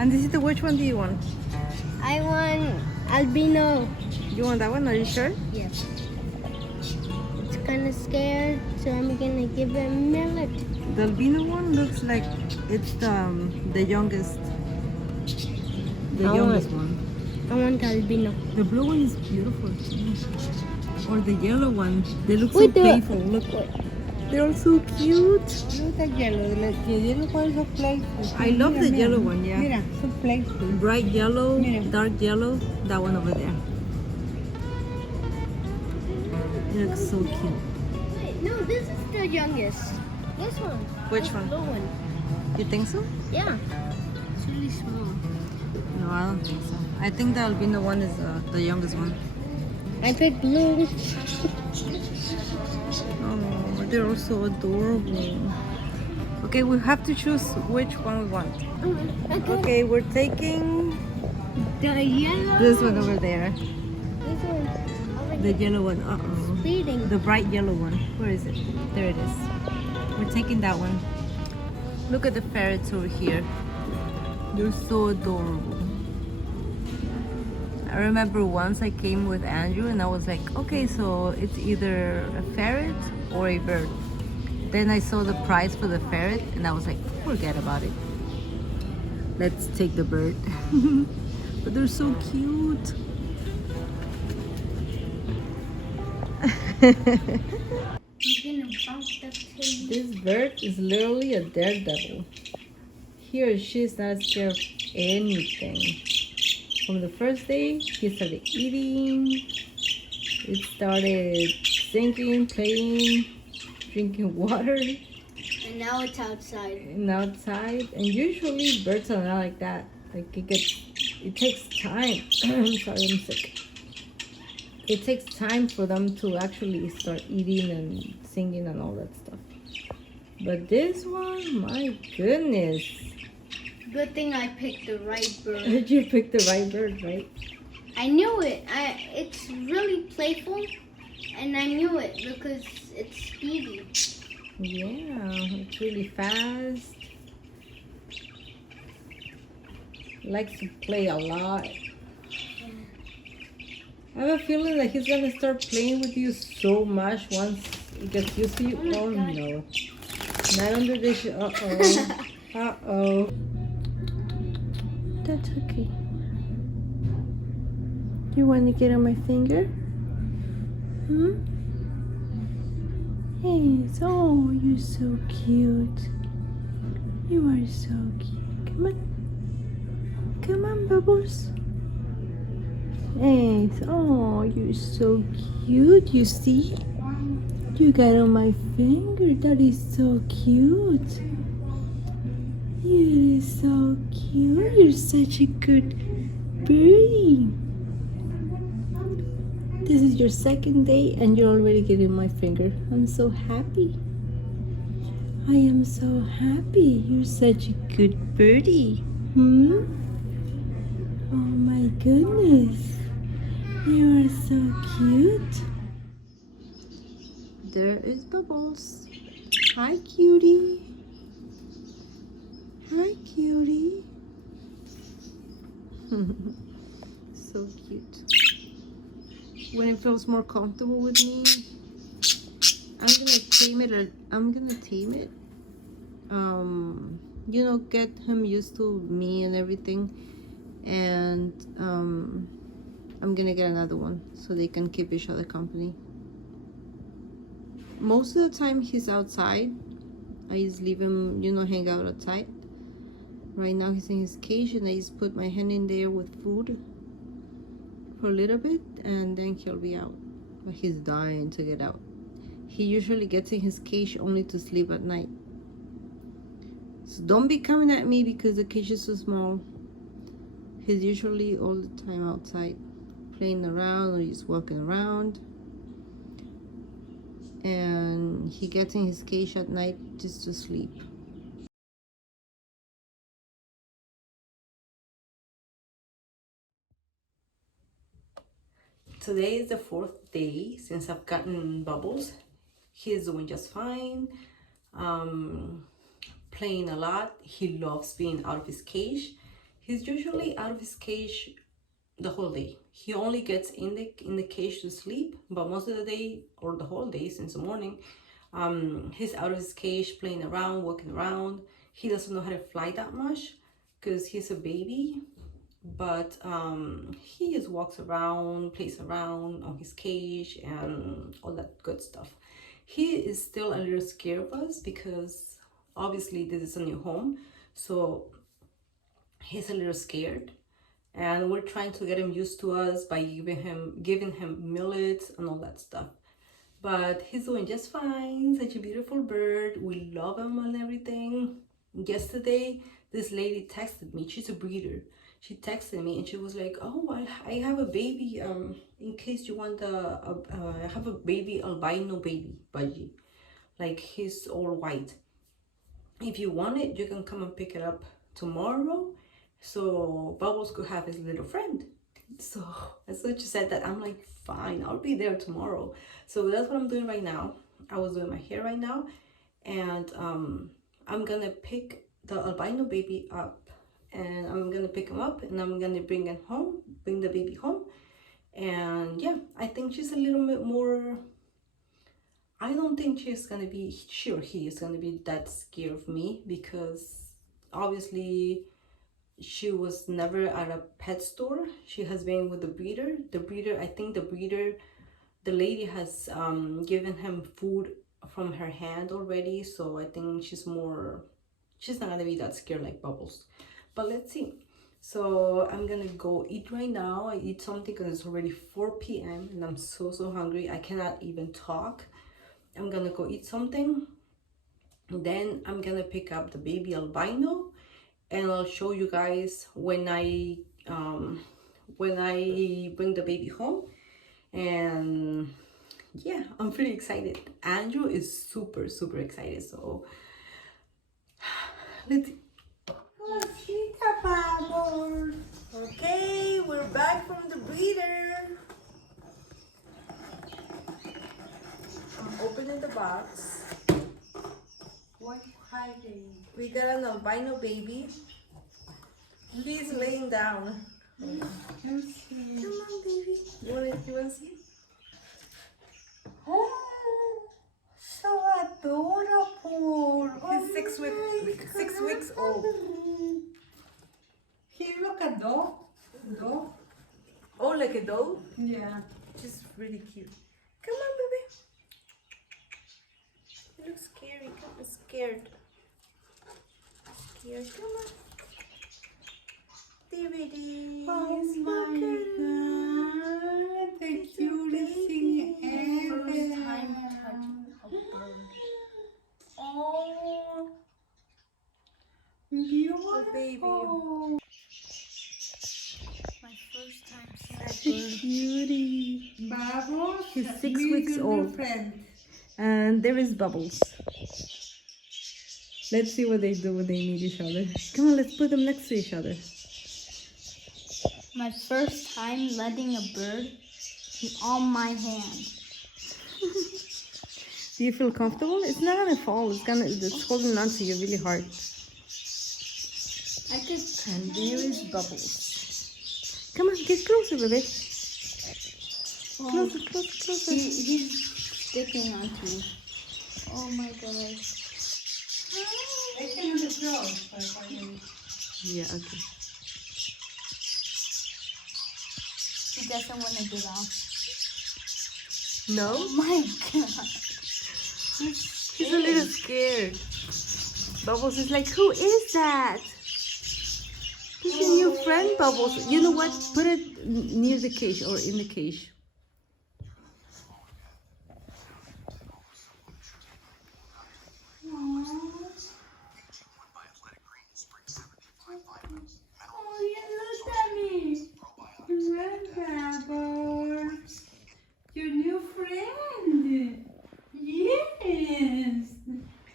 And this is the which one do you want? I want albino. You want that one? Are you sure? Yes. It's kind of scared, so I'm gonna give it a millet. The albino one looks like it's the youngest. The youngest one. I want albino. The blue one is beautiful too. Or the yellow one. They look so Wait, playful. Look. They're all so cute. Look at yellow. The yellow one is so playful. I love the Mira, yellow one, yeah. Mira, so playful. Bright yellow, Mira. dark yellow. That one over there. It looks so cute. Wait, no, this is the youngest. This one. Which This one? blue one. You think so? Yeah. It's really small. No, I don't think so. I think the albino one is the youngest one. I picked blue. Oh, they're all so adorable. Okay, we have to choose which one we want. Okay, we're taking The yellow. this one over there. This one. The yellow one. Uh-oh. Speeding. The bright yellow one. Where is it? There it is. We're taking that one. Look at the ferrets over here. They're so adorable. I remember once I came with Andrew and I was like, okay, so it's either a ferret or a bird. Then I saw the price for the ferret and I was like, forget about it. Let's take the bird. But they're so cute. This bird is literally a daredevil. He or she is not scared of anything. From the first day, he started eating. It started singing, playing, drinking water, And now it's outside. and outside. And usually birds are not like that. Like it takes time. I'm sorry, I'm sick. It takes time for them to actually start eating and singing and all that stuff. But this one, my goodness. Good thing I picked the right bird. You picked the right bird, right? I knew it. It's really playful, and I knew it because it's speedy. Yeah, it's really fast. Likes to play a lot. I have a feeling that he's gonna start playing with you so much once he gets used to you. Oh Oh my no. Not under the uh-oh. Uh-oh. That's okay. You want to get on my finger? Hmm? Hey, oh, you're so cute. You are so cute. Come on. Come on, Bubbles. Hey, oh, you're so cute. You see? You got on my finger. That is so cute. You are so cute. You're such a good birdie. This is your second day and you're already getting my finger. I'm so happy. I am so happy. You're such a good birdie. Hmm? Oh my goodness. You are so cute. There is Bubbles. Hi, cutie. Hi, cutie. So cute. When it feels more comfortable with me, I'm gonna tame it. You know, get him used to me and everything, and I'm gonna get another one so they can keep each other company. Most of the time he's outside. I just leave him, you know, hang out outside. Right now he's in his cage and I just put my hand in there with food for a little bit and then he'll be out. But he's dying to get out. He usually gets in his cage only to sleep at night. So don't be coming at me because the cage is so small. He's usually all the time outside playing around or just walking around. And he gets in his cage at night just to sleep. Today is the 4th day since I've gotten Bubbles. He's doing just fine, playing a lot. He loves being out of his cage. He's usually out of his cage the whole day. He only gets in the cage to sleep, but most of the day, or the whole day since the morning, he's out of his cage playing around, walking around. He doesn't know how to fly that much because he's a baby, but he just walks around, plays around on his cage and all that good stuff. He is still a little scared of us because obviously this is a new home, so he's a little scared, and we're trying to get him used to us by giving him millets and all that stuff. But he's doing just fine. Such a beautiful bird. We love him and everything. Yesterday, this lady texted me. She's a breeder. She texted me and she was like, "Oh, I have a baby. In case you want I have a baby albino baby budgie. Like he's all white. If you want it, you can come and pick it up tomorrow, so Bubbles could have his little friend." So as soon as she said that, I'm like, fine, I'll be there tomorrow. So that's what I'm doing right now. I was doing my hair right now, and I'm gonna pick the albino baby up, and I'm gonna pick him up, and I'm gonna bring the baby home. And yeah, I think she's a little bit more, I don't think she's gonna be, sure he is gonna be that scared of me, because obviously she was never at a pet store. She has been with the breeder. I think the lady has given him food from her hand already, so I think she's not gonna be that scared like Bubbles. But let's see. So I'm gonna go eat right now. I eat something because it's already 4 p.m. and I'm so hungry. I cannot even talk. I'm gonna go eat something, then I'm gonna pick up the baby albino, and I'll show you guys when I bring the baby home. And yeah, I'm pretty excited. Andrew is super excited, so let's see. Okay, we're back from the breeder. I'm opening the box. What hiding? We got an albino baby. He's laying down. Come see. Come on, baby. You want to see? Oh, so adorable. He's 6 weeks old. He look a dog. Dog? Oh, like a dog? Yeah. She's really cute. Come on, baby. You look scary. Come on, scared. Come on. There it is. Oh my God. The cutest thing ever. First time touching a bird. Oh, The beautiful. baby. My first time seeing a bird. Cutie. Bubbles. He's 6 meet weeks your old. Friend. And there is Bubbles. Let's see what they do when they meet each other. Come on, let's put them next to each other. My first time letting a bird be on my hand. Do you feel comfortable? It's not gonna fall. It's holding on to you really hard. I could. And there is Bubbles. Come on, get closer, baby. Closer. He's sticking onto me. Oh my god. They can on the floor. Yeah, okay. He doesn't want to get off. No? Oh my god. He's a little scared. Bubbles is like, who is that? Who's your new friend, Bubbles? You know what? Put it near the cage or in the cage. Oh, you look at me. Bubbles. Your new friend. Yes.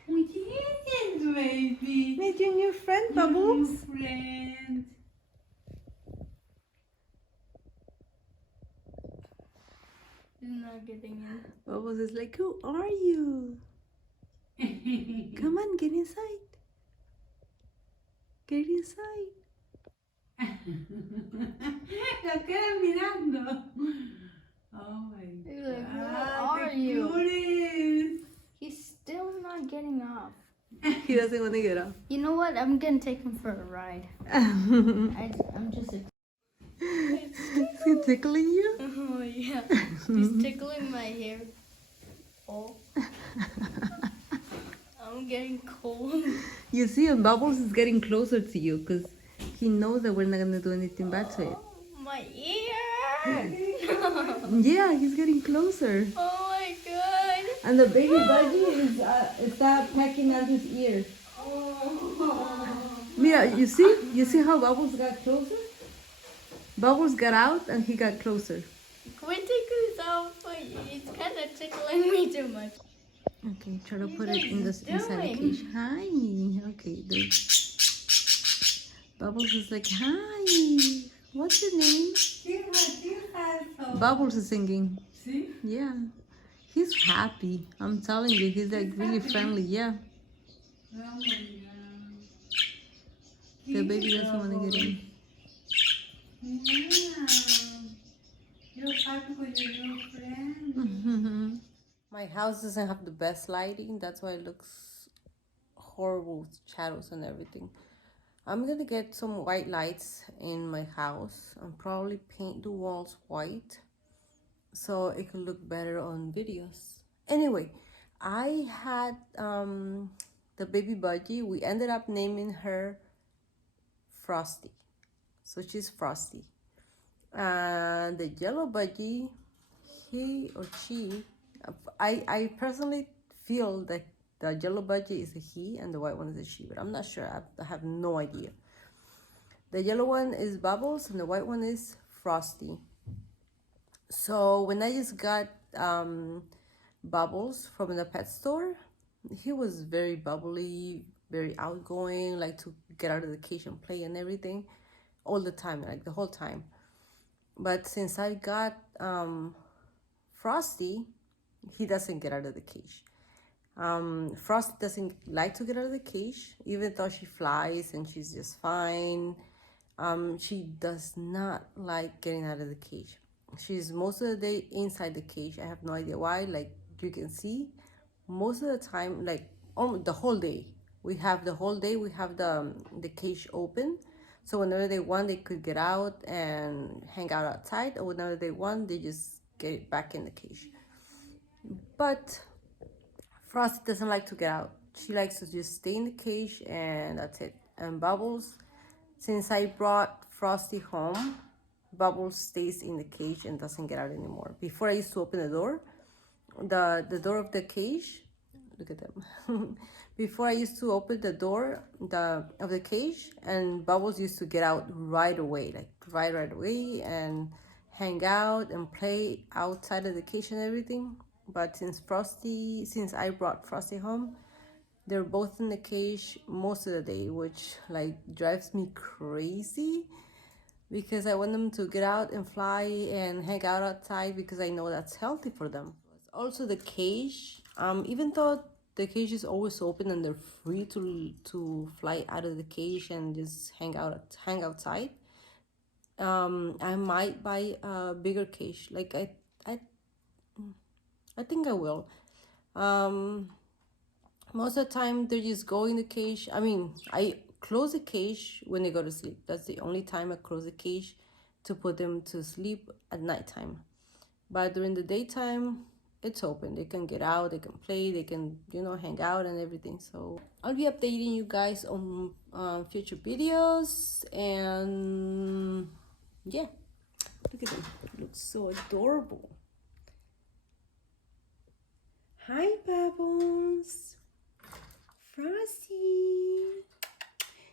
Yes, baby. Meet your new friend, Your Bubbles. new friend. He's not getting in. Bubbles is like, who are you? Come on, get inside. Get inside. Lo quedan mirando. Oh my You're like, God. where are the you? cutest. He's still not getting off. He doesn't want to get up. You know what? I'm gonna take him for a ride. I'm just. Is he tickling you? Oh yeah. He's tickling my hair. Oh. I'm getting cold. You see, and Bubbles is getting closer to you because he knows that we're not going to do anything bad to it. Oh, my ear. Yeah, he's getting closer. Oh my god. And the baby budgie is pecking at his ears. Mira, you see how Bubbles got closer? Bubbles got out and he got closer. Can we take this off? It's kind of tickling me too much. Okay, try to What put are it in you inside the doing? cage. Hi. Okay, dude. Bubbles is like, hi. What's your name? Bubbles is singing. See? Yeah. He's happy. I'm telling you, he's like really friendly. Yeah. Oh my God. The baby doesn't want to get in. Yeah. You're happy with your new friend. My house doesn't have the best lighting. That's why it looks horrible with shadows and everything. I'm gonna get some white lights in my house and probably paint the walls white so it could look better on videos. Anyway, I had the baby budgie. We ended up naming her Frosty. So she's Frosty. And the yellow budgie, he or she, I personally feel that the yellow budgie is a he and the white one is a she, but I'm not sure. I have no idea. The yellow one is Bubbles and the white one is Frosty. So when I just got Bubbles from the pet store, he was very bubbly, very outgoing, like to get out of the cage and play and everything all the time, like the whole time. But since I got Frosty, he doesn't get out of the cage. Frosty doesn't like to get out of the cage, even though she flies and she's just fine. She does not like getting out of the cage. She's most of the day inside the cage. I have no idea why. Like you can see, most of the time, like the whole day, we have the cage open. So whenever they want, they could get out and hang out outside, or whenever they want, they just get back in the cage. But Frosty doesn't like to get out. She likes to just stay in the cage and that's it. And Bubbles, since I brought Frosty home, Bubbles stays in the cage and doesn't get out anymore. Before I used to open the door, the door of the cage, look at them. Before I used to open the door of the cage, and Bubbles used to get out right away, like right away, and hang out and play outside of the cage and everything. But since I brought Frosty home, they're both in the cage most of the day, which like drives me crazy because I want them to get out and fly and hang out outside because I know that's healthy for them. Also the cage, even though the cage is always open and they're free to fly out of the cage and just hang outside, I might buy a bigger cage. Like I think I will. Most of the time they just go in the cage. I mean, I close the cage when they go to sleep. That's the only time I close the cage, to put them to sleep at nighttime. But during the daytime, it's open. They can get out, they can play, they can, hang out and everything. So I'll be updating you guys on future videos. And yeah, look at them. It looks so adorable. Hi, Bubbles. Frosty.